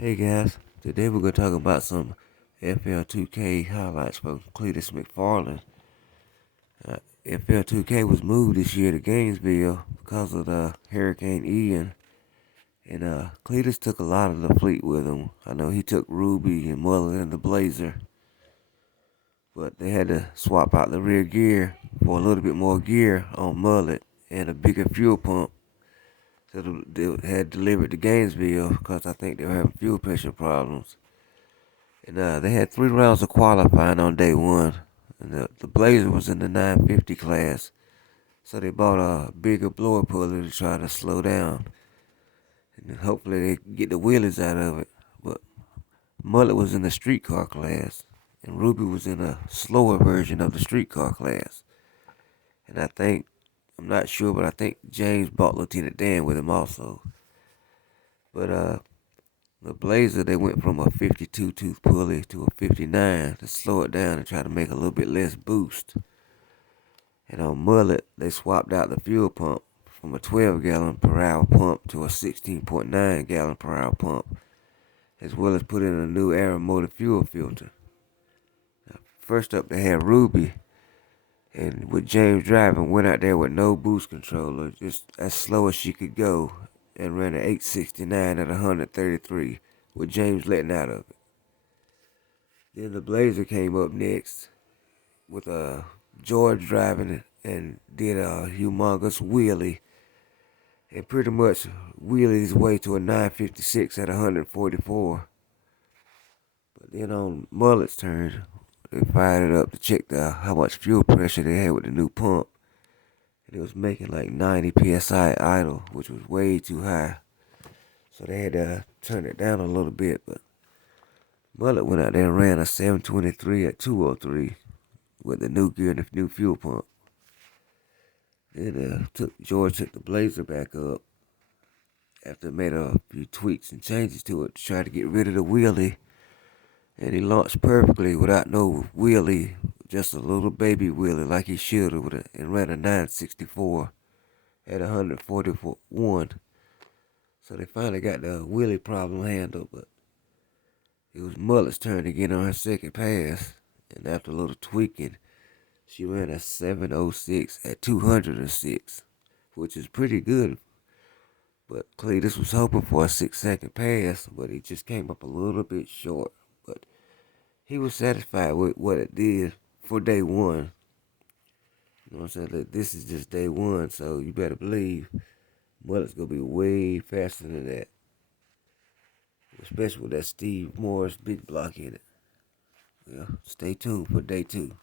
Hey guys, today we're going to talk about some FL2K highlights from Cleetus McFarland. FL2K was moved this year to Gainesville because of the Hurricane Ian, and Cleetus took a lot of the fleet with him. I know he took Ruby and Mullet and the Blazer, but they had to swap out the rear gear for a little bit more gear on Mullet and a bigger fuel pump. So they had delivered to Gainesville because I think they were having fuel pressure problems. And they had 3 rounds of qualifying on day one. And the Blazer was in the 950 class. So they bought a bigger blower pulley to try to slow down. And hopefully they get the wheelies out of it. But Mullet was in the streetcar class. And Ruby was in a slower version of the streetcar class. And I'm not sure, but I think James bought Lieutenant Dan with him also. But the Blazer, they went from a 52 tooth pulley to a 59 to slow it down and try to make a little bit less boost. And on Mullet, they swapped out the fuel pump from a 12 gallon per hour pump to a 16.9 gallon per hour pump, as well as put in a new aeromotive fuel filter. Now, first up, they had Ruby, and with James driving, went out there with no boost controller, just as slow as she could go, and ran an 869 at 133, with James letting out of it. Then the Blazer came up next with George driving it and did a humongous wheelie and pretty much wheelied his way to a 956 at 144. But then on Mullet's turn, they fired it up to check how much fuel pressure they had with the new pump. And it was making like 90 psi idle, which was way too high. So they had to turn it down a little bit, but Mullet went out there and ran a 723 at 203 with the new gear and the new fuel pump. Then George took the Blazer back up after made a few tweaks and changes to it to try to get rid of the wheelie. And he launched perfectly without no wheelie, just a little baby wheelie like he should have, and ran a 964 at 141. So they finally got the wheelie problem handled, but it was Mullet's turn to get on her second pass. And after a little tweaking, she ran a 706 at 206, which is pretty good. But Cleetus was hoping for a 6-second pass, but he just came up a little bit short. But he was satisfied with what it did for day one. You know what I'm saying? Like, this is just day one, so you better believe Mullet's going to be way faster than that. Especially with that Steve Morris big block in it. Well, stay tuned for day two.